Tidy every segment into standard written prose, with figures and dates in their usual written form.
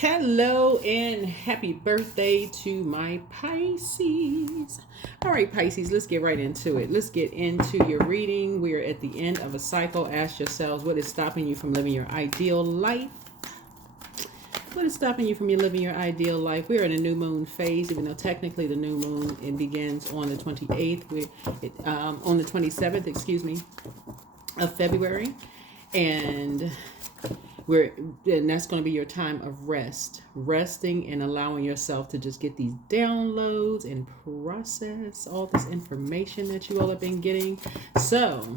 Hello and happy birthday to my Pisces. All right, Pisces, let's get right into it. Let's get into your reading. We are at the end of a cycle. Ask yourselves, what is stopping you from living your ideal life? What is stopping you from living your ideal life? We're in a new moon phase, even though technically the new moon it begins on the 28th. On the 27th, excuse me, of February. And that's going to be your time of resting and allowing yourself to just get these downloads and process all this information that you all have been getting. So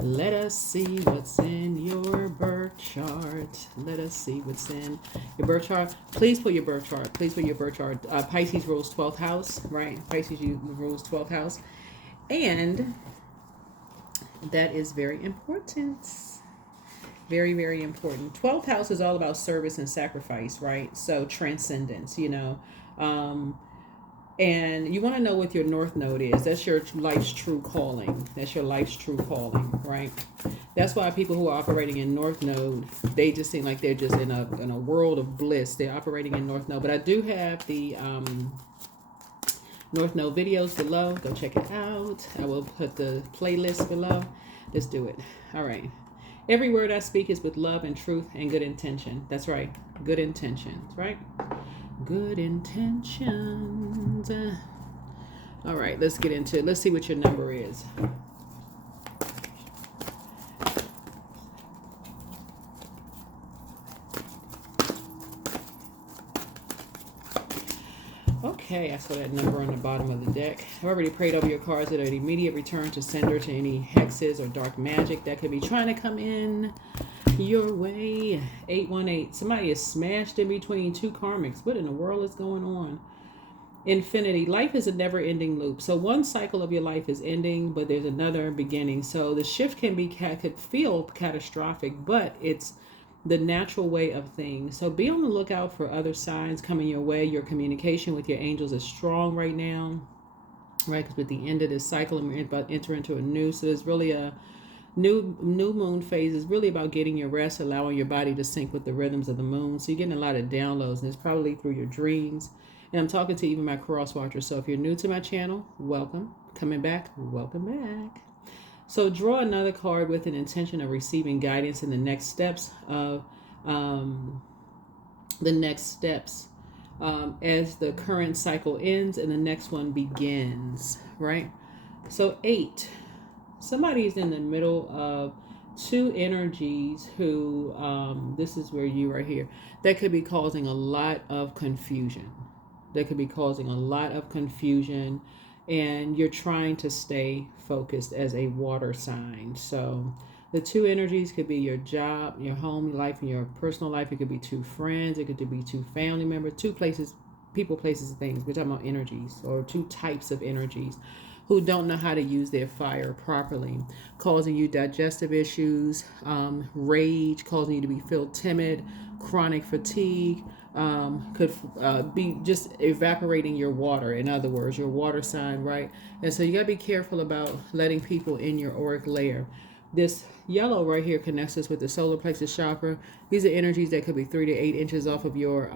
let us see what's in your birth chart. Let us see what's in your birth chart. Please put your birth chart. Pisces rules 12th house, right? Pisces rules 12th house. And that is very important. Very, very important. 12th house is all about service and sacrifice, right? So transcendence, and you want to know what your north node is. That's your life's true calling. Right? That's why people who are operating in north node, they just seem like they're just in a world of bliss. They're operating in north node. But I do have the north node videos below. Go check it out. I will put the playlist below. Let's do it. All right. Every word I speak is with love and truth and good intention. That's right. Good intentions, right? Good intentions. All right, let's get into it. Let's see what your number is. Okay, I saw that number on the bottom of the deck. I've already prayed over your cards that an immediate return to sender to any hexes or dark magic that could be trying to come in your way. 818. Somebody is smashed in between two karmics. What in the world is going on? Infinity. Life is a never-ending loop. So one cycle of your life is ending, but there's another beginning. So the shift could feel catastrophic, but it's the natural way of things. So be on the lookout for other signs coming your way. Your communication with your angels is strong right now, right? Because with the end of this cycle, and we're about to enter into a new. So there's really a new moon phase is really about getting your rest, allowing your body to sync with the rhythms of the moon. So you're getting a lot of downloads, and it's probably through your dreams. And I'm talking to even my cross watchers. So if you're new to my channel, welcome. Coming back, welcome back. So draw another card with an intention of receiving guidance in the next steps of as the current cycle ends and the next one begins, right? So 8. Somebody's in the middle of two energies who, this is where you right here, that could be causing a lot of confusion. And you're trying to stay focused as a water sign. So the two energies could be your job, your home life, and your personal life. It could be two friends. It could be two family members, two places, people, places, and things. We're talking about energies, or two types of energies who don't know how to use their fire properly, causing you digestive issues, rage, causing you to feel timid, chronic fatigue, could be just evaporating your water. In other words, your water sign, right? And so you got to be careful about letting people in your auric layer. This yellow right here connects us with the solar plexus chakra. These are energies that could be 3 to 8 inches off of your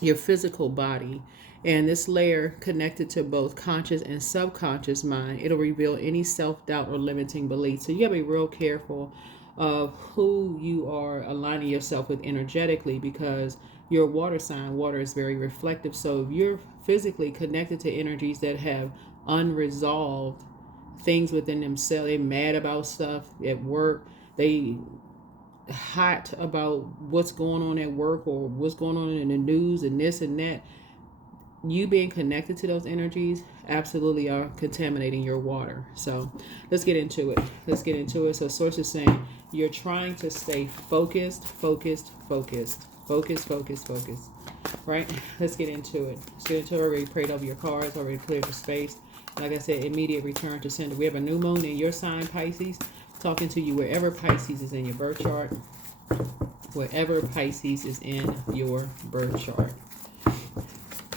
physical body. And this layer connected to both conscious and subconscious mind. It'll reveal any self-doubt or limiting beliefs. So you gotta be real careful of who you are aligning yourself with energetically, because your water sign, water is very reflective. So if you're physically connected to energies that have unresolved things within themselves, they're mad about stuff at work, they hot about what's going on at work or what's going on in the news and this and that, you being connected to those energies absolutely are contaminating your water. So let's get into it. So source is saying you're trying to stay focused. Right? Let's get into it. Already prayed over your cards, already cleared the space. Like I said, immediate return to sender. We have a new moon in your sign, Pisces, talking to you wherever Pisces is in your birth chart.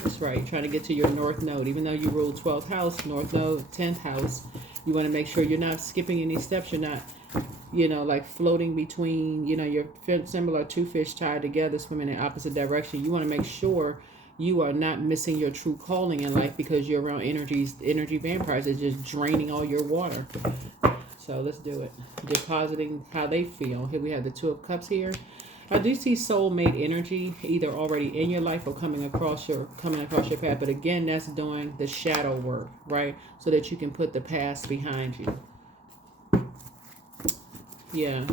That's right. Trying to get to your north node. Even though you rule 12th house, north node, 10th house, you want to make sure you're not skipping any steps. You're not like floating between, you're similar two fish tied together, swimming in opposite direction. You want to make sure you are not missing your true calling in life because you're around energy vampires. It's just draining all your water. So let's do it. Depositing how they feel. Here we have the Two of Cups here. I do see soulmate energy either already in your life or coming across your path. But again, that's doing the shadow work, right? So that you can put the past behind you. Yeah.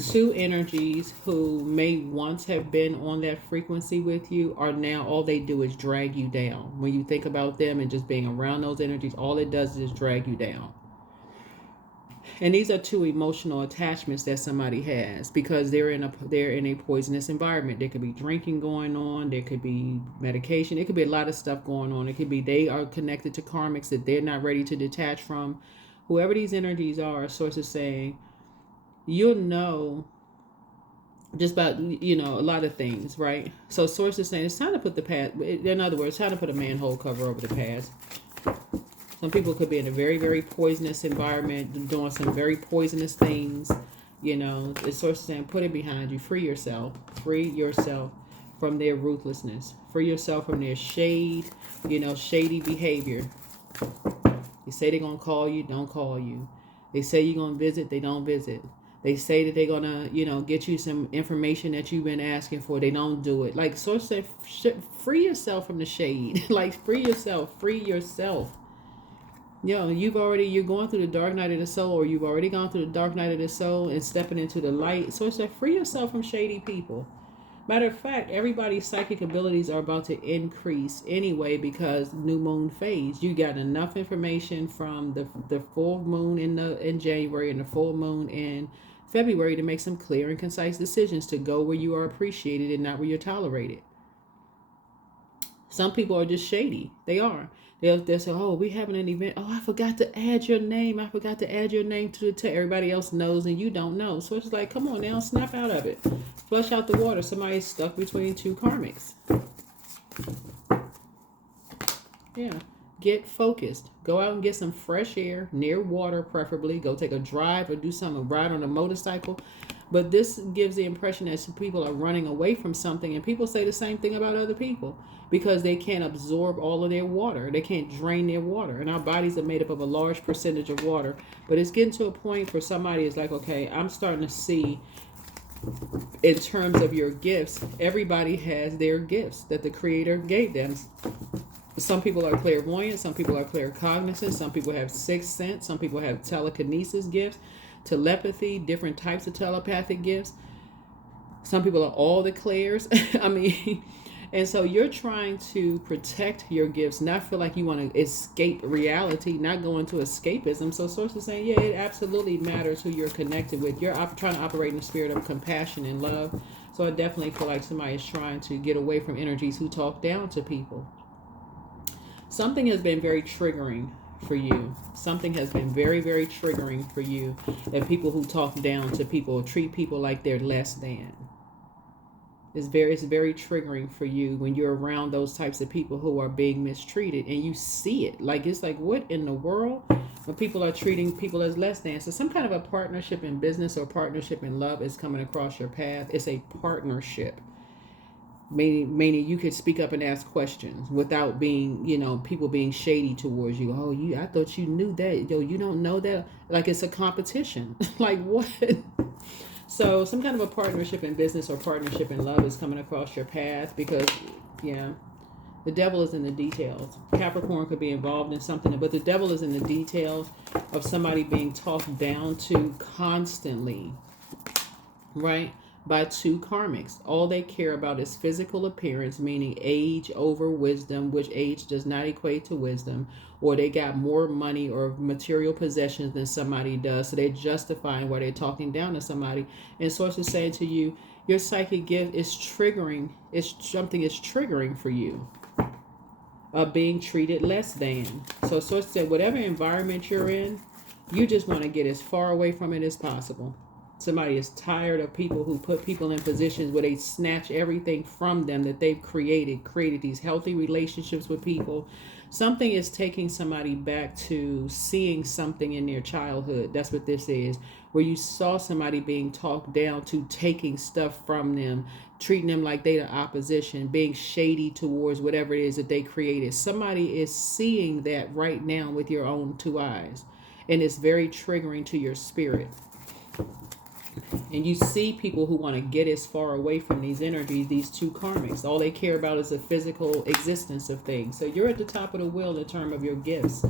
Two energies who may once have been on that frequency with you are now, all they do is drag you down. When you think about them and just being around those energies, all it does is drag you down. And these are two emotional attachments that somebody has because they're in a poisonous environment. There could be drinking going on. There could be medication. It could be a lot of stuff going on. It could be they are connected to karmics that they're not ready to detach from. Whoever these energies are, Source is saying, you'll know just about, a lot of things, right? So Source is saying it's time to put the past, in other words, time to put a manhole cover over the past. Some people could be in a very, very poisonous environment, doing some very poisonous things. The Source is saying, put it behind you. Free yourself. Free yourself from their ruthlessness. Free yourself from their shade, shady behavior. They say they're going to call you, don't call you. They say you're going to visit, they don't visit. They say that they're going to, get you some information that you've been asking for. They don't do it. Like Source said, free yourself from the shade. Like free yourself. Free yourself. You're going through the dark night of the soul, or you've already gone through the dark night of the soul and stepping into the light. So it's like, free yourself from shady people. Matter of fact, everybody's psychic abilities are about to increase anyway because new moon phase. You got enough information from the full moon in January and the full moon in February to make some clear and concise decisions to go where you are appreciated and not where you're tolerated. Some people are just shady. They are. They'll say, oh, we having an event. Oh, I forgot to add your name. I forgot to add your name to everybody else knows and you don't know. So it's like, come on now, snap out of it. Flush out the water. Somebody's stuck between two karmics. Yeah. Get focused. Go out and get some fresh air, near water preferably. Go take a drive or do something, ride on a motorcycle. But this gives the impression that some people are running away from something, and people say the same thing about other people because they can't absorb all of their water. They can't drain their water. And our bodies are made up of a large percentage of water. But it's getting to a point for somebody is like, okay, I'm starting to see in terms of your gifts, everybody has their gifts that the Creator gave them. Some people are clairvoyant, some people are claircognizant, some people have sixth sense, some people have telekinesis gifts, telepathy, different types of telepathic gifts. Some people are all the clairs. And so you're trying to protect your gifts, not feel like you want to escape reality, not go into escapism. So Source is saying, yeah, it absolutely matters who you're connected with. You're trying to operate in the spirit of compassion and love. So I definitely feel like somebody is trying to get away from energies who talk down to people. Something has been very triggering for you. Something has been very, very triggering for you. And people who talk down to people, treat people like they're less than. It's very triggering for you when you're around those types of people who are being mistreated and you see it. Like, it's like, what in the world? When people are treating people as less than. So some kind of a partnership in business or partnership in love is coming across your path. It's a partnership. Meaning you could speak up and ask questions without being, people being shady towards you. Oh, I thought you knew that. You don't know that. Like, it's a competition. Like, what? So some kind of a partnership in business or partnership in love is coming across your path because, the devil is in the details. Capricorn could be involved in something, but the devil is in the details of somebody being talked down to constantly, right? By two karmics. All they care about is physical appearance, meaning age over wisdom, which age does not equate to wisdom, or they got more money or material possessions than somebody does. So they're justifying why they're talking down to somebody. And Source is saying to you, your psychic gift is triggering, something is triggering for you. Being treated less than. So Source said, whatever environment you're in, you just want to get as far away from it as possible. Somebody is tired of people who put people in positions where they snatch everything from them that they've created these healthy relationships with people, Something is taking somebody back to seeing something in their childhood. That's what this is, where you saw somebody being talked down to, taking stuff from them, treating them like they the opposition, being shady towards whatever it is that they created. Somebody is seeing that right now with your own two eyes, and it's very triggering to your spirit. And you see people who want to get as far away from these energies, these two karmics. All they care about is the physical existence of things. So you're at the top of the wheel in terms of your gifts.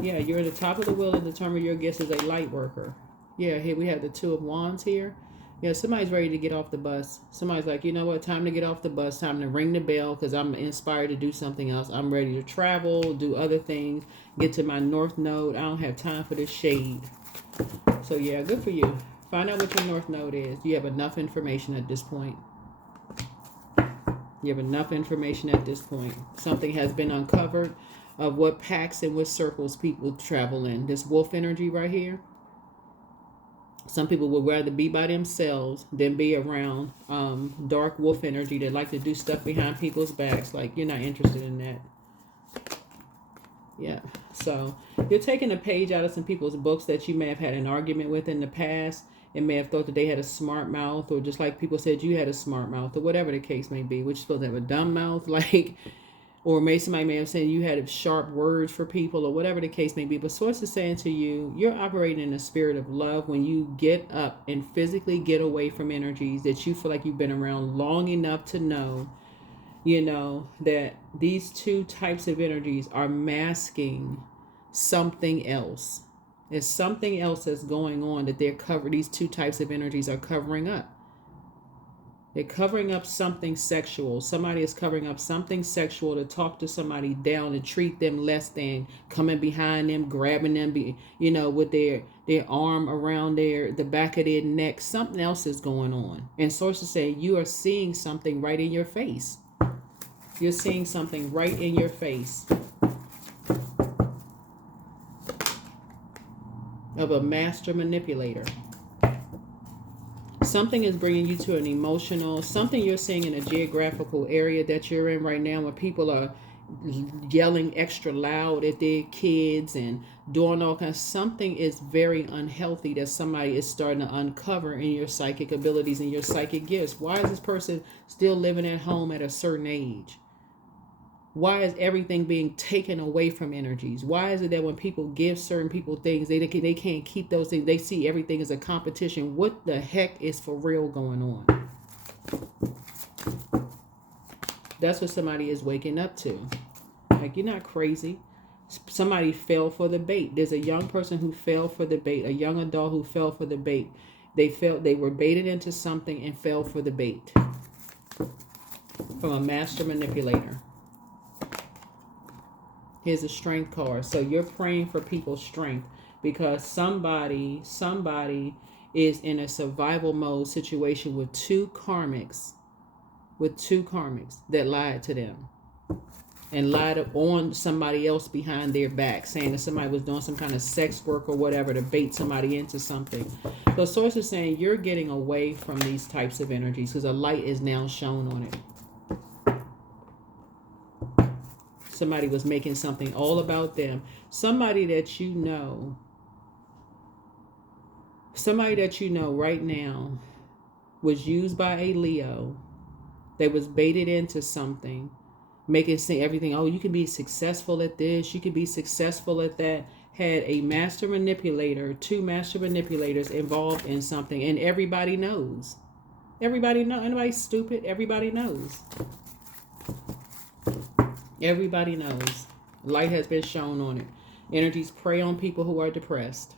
Yeah, you're at the top of the wheel in the term of your gifts as a light worker. Yeah, here we have the Two of Wands here. Yeah, somebody's ready to get off the bus. Somebody's like, you know what, time to get off the bus, time to ring the bell because I'm inspired to do something else. I'm ready to travel, do other things, get to my North Node. I don't have time for this shade. So yeah, good for you. Find out what your North Node is. You have enough information at this point. You have enough information at this point. Something has been uncovered of what packs and what circles people travel in. This wolf energy right here. Some people would rather be by themselves than be around dark wolf energy that like to do stuff behind people's backs. Like, you're not interested in that. Yeah. So you're taking a page out of some people's books that you may have had an argument with in the past, and may have thought that they had a smart mouth, or just like people said you had a smart mouth, or whatever the case may be, which is supposed to have a dumb mouth, like, or maybe somebody may have said you had sharp words for people, or whatever the case may be. But Source is saying to you, you're operating in a spirit of love when you get up and physically get away from energies that you feel like you've been around long enough to know, you know, that these two types of energies are masking something else. There's something else that's going on that these two types of energies are covering up. They're covering up something sexual. Somebody is covering up something sexual to talk to somebody down and treat them less than, coming behind them, grabbing them, you know, with their arm around the back of their neck. Something else is going on. And sources say you are seeing something right in your face. You're seeing something right in your face of a master manipulator. Something is bringing you to an emotional, something you're seeing in a geographical area that you're in right now, where people are yelling extra loud at their kids and doing all kinds. Something is very unhealthy that somebody is starting to uncover in your psychic abilities and your psychic gifts. Why is this person still living at home at a certain age? Why is everything being taken away from energies? Why is it that when people give certain people things, they can't keep those things? They see everything as a competition. What the heck is for real going on? That's what somebody is waking up to. Like, you're not crazy. Somebody fell for the bait. There's a young person who fell for the bait, a young adult who fell for the bait. They were baited into something and fell for the bait from a master manipulator. Here's a strength card. So you're praying for people's strength because somebody is in a survival mode situation with two karmics that lied to them and lied on somebody else behind their back, saying that somebody was doing some kind of sex work or whatever to bait somebody into something. So source is saying you're getting away from these types of energies because a light is now shown on it. Somebody was making something all about them. Somebody that you know right now was used by a Leo. They was baited into something, making say everything, oh, you can be successful at this, you can be successful at that. Had a master manipulator, two master manipulators involved in something, and everybody knows. Everybody knows. Anybody's stupid. Everybody knows. Everybody knows. Light has been shown on it. Energies prey on people who are depressed.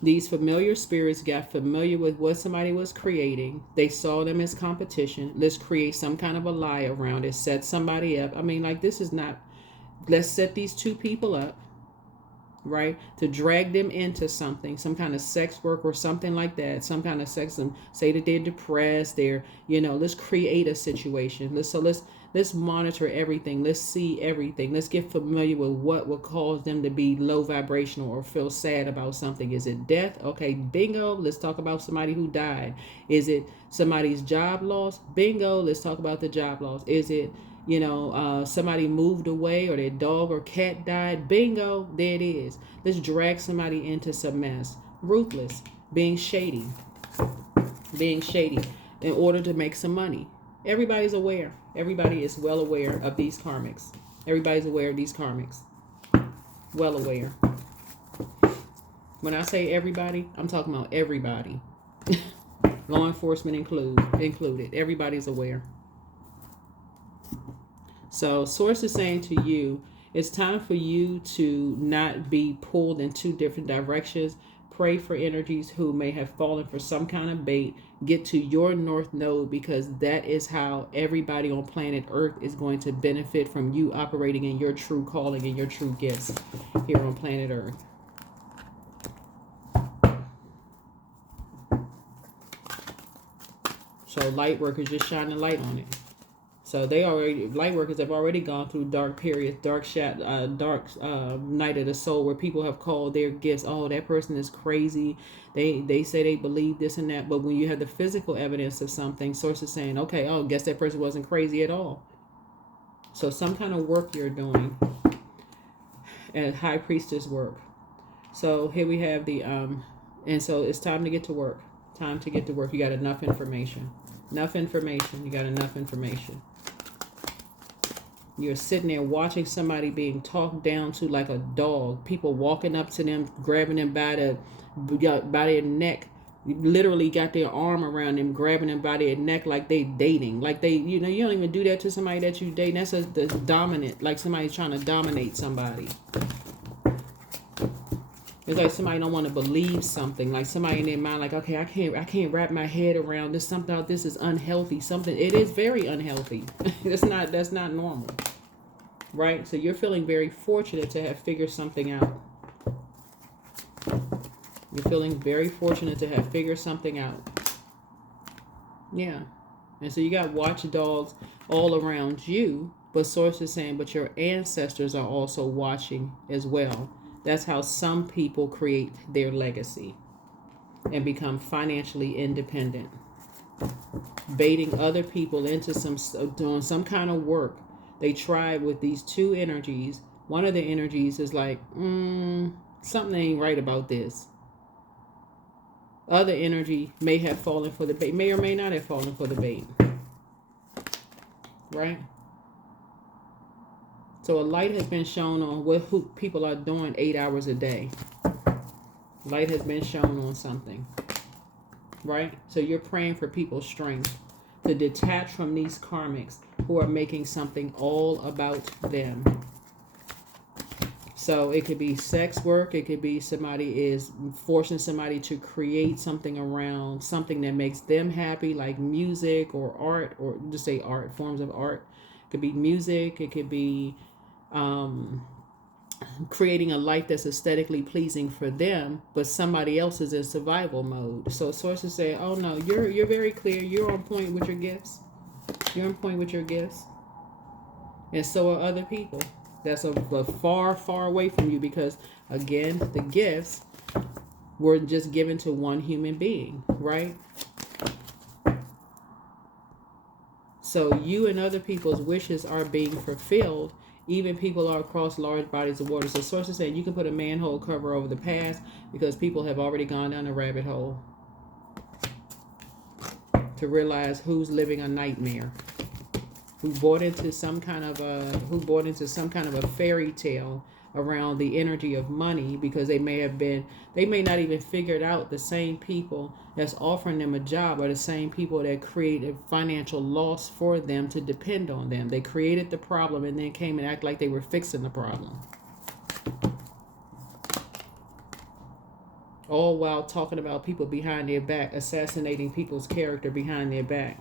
These familiar spirits got familiar with what somebody was creating. They saw them as competition. Let's create some kind of a lie around it. Set somebody up. I mean, like, this is not... Let's set these two people up. right? To drag them into something, some kind of sex work or something like that, some kind of sex, and say that they're depressed, they're, let's create a situation. Let's monitor everything. Let's see everything. Let's get familiar with what will cause them to be low vibrational or feel sad about something. Is it death? Okay, bingo. Let's talk about somebody who died. Is it somebody's job loss? Bingo. Let's talk about the job loss. Is it somebody moved away or their dog or cat died? Bingo, there it is. Let's drag somebody into some mess. Ruthless, being shady in order to make some money. Everybody's aware. Everybody is well aware of these karmics. Everybody's aware of these karmics. Well aware. When I say everybody, I'm talking about everybody. Law enforcement included. Everybody's aware. So source is saying to you, it's time for you to not be pulled in two different directions. Pray for energies who may have fallen for some kind of bait. Get to your north node, because that is how everybody on planet Earth is going to benefit from you operating in your true calling and your true gifts here on planet Earth. So light workers just shining light on it. So light workers have already gone through dark periods, dark night of the soul, where people have called their gifts, oh, that person is crazy. They say they believe this and that, but when you have the physical evidence of something, source is saying, okay, oh, guess that person wasn't crazy at all. So some kind of work you're doing, and high priestess work. So here we have the and so it's time to get to work. Time to get to work. You got enough information. Enough information. You got enough information. You're sitting there watching somebody being talked down to like a dog. People walking up to them, grabbing them by their neck. Literally got their arm around them, grabbing them by their neck like they dating. Like they, you don't even do that to somebody that you date. That's the dominant, like somebody's trying to dominate somebody. It's like somebody don't want to believe something. Like somebody in their mind, like, okay, I can't wrap my head around this. Something about this is unhealthy. It is very unhealthy. That's not normal, right? So you're feeling very fortunate to have figured something out. You're feeling very fortunate to have figured something out. Yeah, and so you got watchdogs all around you, but source is saying, but your ancestors are also watching as well. That's how some people create their legacy and become financially independent. Baiting other people into doing some kind of work. They tried with these two energies. One of the energies is like, something ain't right about this. Other energy may have fallen for the bait, may or may not have fallen for the bait. Right? So a light has been shown on what people are doing 8 hours a day. Light has been shown on something. Right? So you're praying for people's strength to detach from these karmics who are making something all about them. So it could be sex work. It could be somebody is forcing somebody to create something around something that makes them happy, like music or art, or just say art, forms of art. It could be music. It could be creating a life that's aesthetically pleasing for them, but somebody else is in survival mode. So sources say, oh no, you're very clear. You're on point with your gifts. You're on point with your gifts. And so are other people. That's a far, far away from you, because again, the gifts were just given to one human being, right? So you and other people's wishes are being fulfilled. Even people are across large bodies of water. So sources say you can put a manhole cover over the past, because people have already gone down a rabbit hole to realize who's living a nightmare, who bought into some kind of a fairy tale around the energy of money, because they may not even figured out the same people that's offering them a job are the same people that created financial loss for them to depend on them. They created the problem and then came and act like they were fixing the problem. All while talking about people behind their back, assassinating people's character behind their back.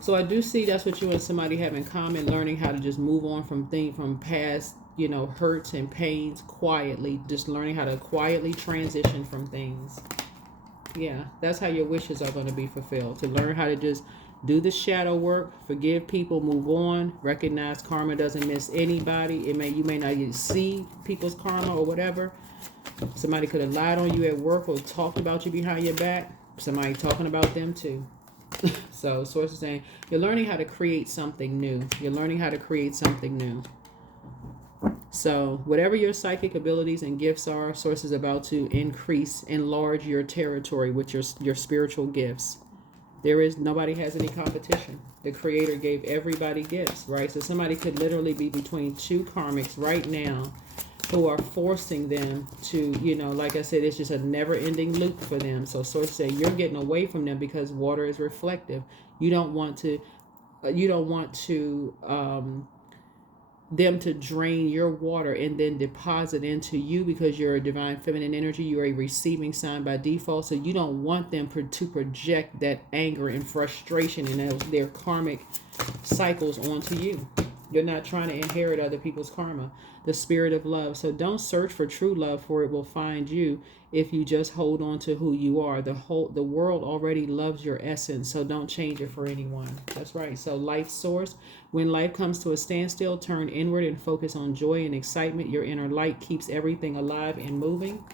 So I do see that's what you and somebody have in common, learning how to just move on from past hurts and pains quietly, just learning how to quietly transition from things. Yeah, that's how your wishes are going to be fulfilled. To learn how to just do the shadow work, forgive people, move on, recognize karma doesn't miss anybody. You may not even see people's karma or whatever. Somebody could have lied on you at work or talked about you behind your back. Somebody talking about them too. So source is saying you're learning how to create something new. You're learning how to create something new. So whatever your psychic abilities and gifts are, source is about to enlarge your territory with your spiritual gifts. Nobody has any competition. The creator gave everybody gifts, right? So somebody could literally be between two karmics right now who are forcing them to, like I said, it's just a never ending loop for them. So source say you're getting away from them because water is reflective. You don't want to them to drain your water and then deposit into you because you're a divine feminine energy. You're a receiving sign by default. So you don't want them to project that anger and frustration and their karmic cycles onto you. You're not trying to inherit other people's karma. The spirit of love. So don't search for true love, for it will find you if you just hold on to who you are. The world already loves your essence, so don't change it for anyone. That's right. So life source. When life comes to a standstill, turn inward and focus on joy and excitement. Your inner light keeps everything alive and moving.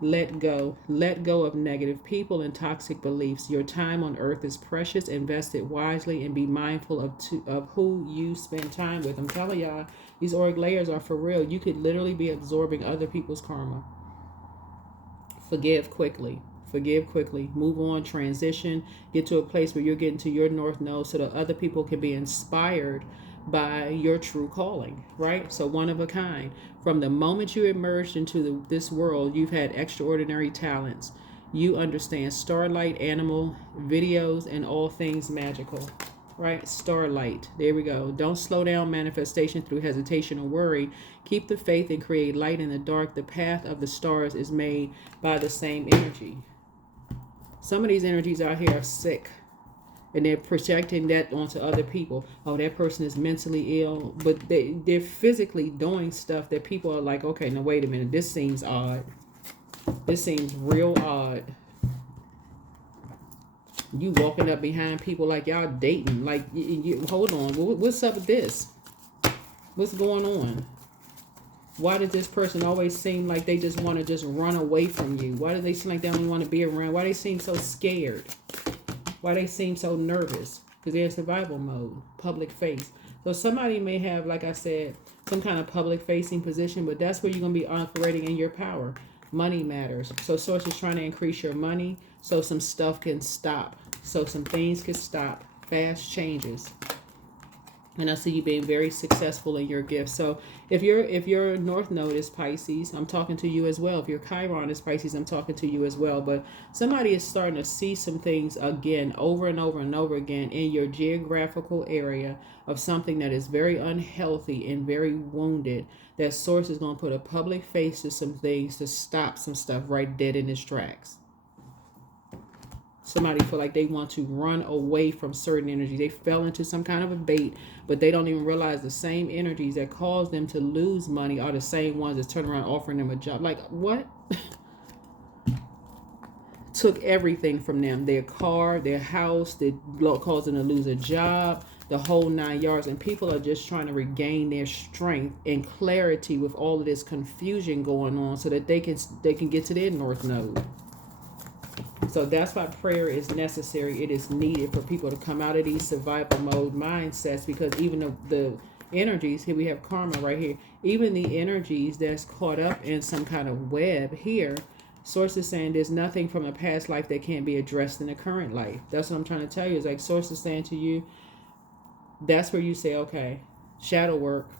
Let go. Let go of negative people and toxic beliefs. Your time on earth is precious. Invest it wisely and be mindful of who you spend time with. I'm telling y'all, these auric layers are for real. You could literally be absorbing other people's karma. Forgive quickly. Forgive quickly. Move on. Transition. Get to a place where you're getting to your north node so that other people can be inspired by your true calling, right? So one of a kind. From the moment you emerged into this world, you've had extraordinary talents. You understand starlight, animal, videos, and all things magical, right? Starlight. There we go. Don't slow down manifestation through hesitation or worry. Keep the faith and create light in the dark. The path of the stars is made by the same energy. Some of these energies out here are sick. And they're projecting that onto other people. Oh, that person is mentally ill. But they're physically doing stuff that people are like, okay, now wait a minute. This seems odd. This seems real odd. You walking up behind people like y'all dating. Like, hold on. What's up with this? What's going on? Why does this person always seem like they just want to just run away from you? Why do they seem like they don't want to be around? Why do they seem so scared? Why they seem so nervous? Because they're in survival mode, public face. So somebody may have, like I said, some kind of public facing position, but that's where you're going to be operating in your power. Money matters. So source is trying to increase your money so some stuff can stop. So some things can stop. Fast changes. And I see you being very successful in your gifts. So if your North Node is Pisces, I'm talking to you as well. If your Chiron is Pisces, I'm talking to you as well. But somebody is starting to see some things again, over and over and over again in your geographical area of something that is very unhealthy and very wounded. That source is going to put a public face to some things to stop some stuff right dead in its tracks. Somebody feel like they want to run away from certain energy. They fell into some kind of a bait, but they don't even realize the same energies that cause them to lose money are the same ones that turn around offering them a job. Like, what? Took everything from them. Their car, their house, they caused them to lose a job, the whole 9 yards. And people are just trying to regain their strength and clarity with all of this confusion going on so that they can get to their North Node. So that's why prayer is necessary. It is needed for people to come out of these survival mode mindsets, because even the energies, here we have karma right here, even the energies that's caught up in some kind of web here, source is saying there's nothing from a past life that can't be addressed in the current life. That's what I'm trying to tell you. Is like source is saying to you, that's where you say, okay, shadow work.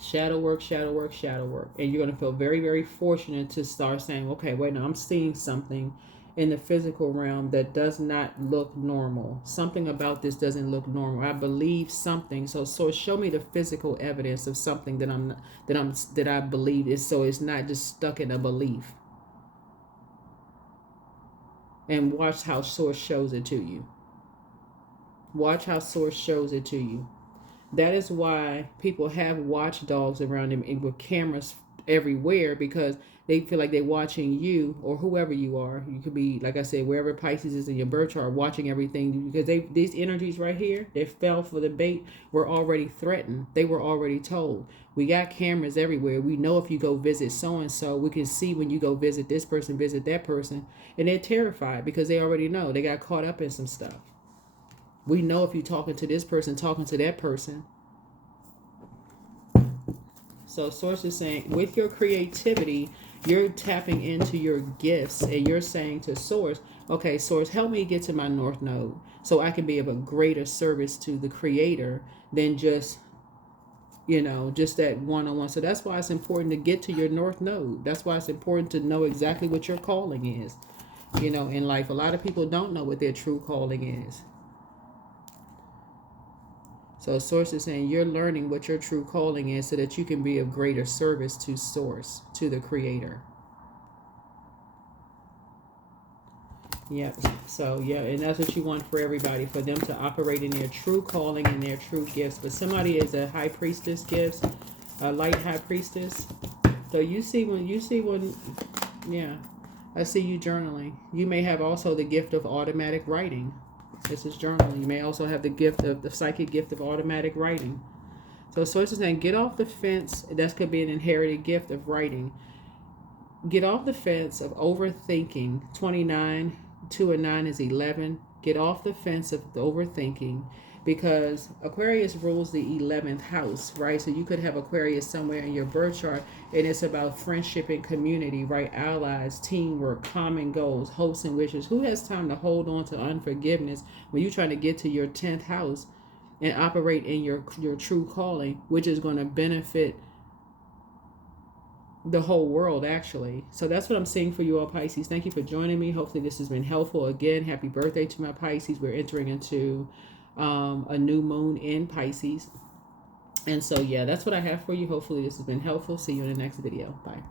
Shadow work, shadow work, shadow work. And you're going to feel very, very fortunate to start saying, okay, wait, now I'm seeing something in the physical realm that does not look normal. Something about this doesn't look normal. I believe something. So show me the physical evidence of something that I believe is, so it's not just stuck in a belief. And watch how source shows it to you. Watch how source shows it to you. That is why people have watchdogs around them and with cameras everywhere, because they feel like they're watching you or whoever you are. You could be, like I said, wherever Pisces is in your birth chart, watching everything, because these energies right here, they fell for the bait, were already threatened. They were already told. We got cameras everywhere. We know if you go visit so and so, we can see when you go visit this person, visit that person, and they're terrified because they already know they got caught up in some stuff. We know if you're talking to this person, talking to that person. So Source is saying, with your creativity, you're tapping into your gifts, and you're saying to Source, okay, Source, help me get to my North Node so I can be of a greater service to the Creator than just, just that one-on-one. So that's why it's important to get to your North Node. That's why it's important to know exactly what your calling is, in life. A lot of people don't know what their true calling is. So Source is saying you're learning what your true calling is so that you can be of greater service to Source, to the Creator. Yep. So, yeah, and that's what you want for everybody, for them to operate in their true calling and their true gifts. But somebody is a high priestess gifts, a light high priestess. So you see when, yeah, I see you journaling. You may have also the gift of automatic writing. This is journaling. You may also have the psychic gift of automatic writing. So Source is saying, get off the fence. That could be an inherited gift of writing. Get off the fence of overthinking. 29, 2 and 9 is 11. Get off the fence of the overthinking, because Aquarius rules the 11th house, right? So you could have Aquarius somewhere in your birth chart, and it's about friendship and community, right? Allies, teamwork, common goals, hopes and wishes. Who has time to hold on to unforgiveness when you're trying to get to your 10th house and operate in your true calling, which is going to benefit the whole world, actually. So that's what I'm seeing for you all, Pisces. Thank you for joining me. Hopefully this has been helpful. Again, happy birthday to my Pisces. We're entering into a new moon in Pisces. And so, yeah, that's what I have for you. Hopefully this has been helpful. See you in the next video. Bye.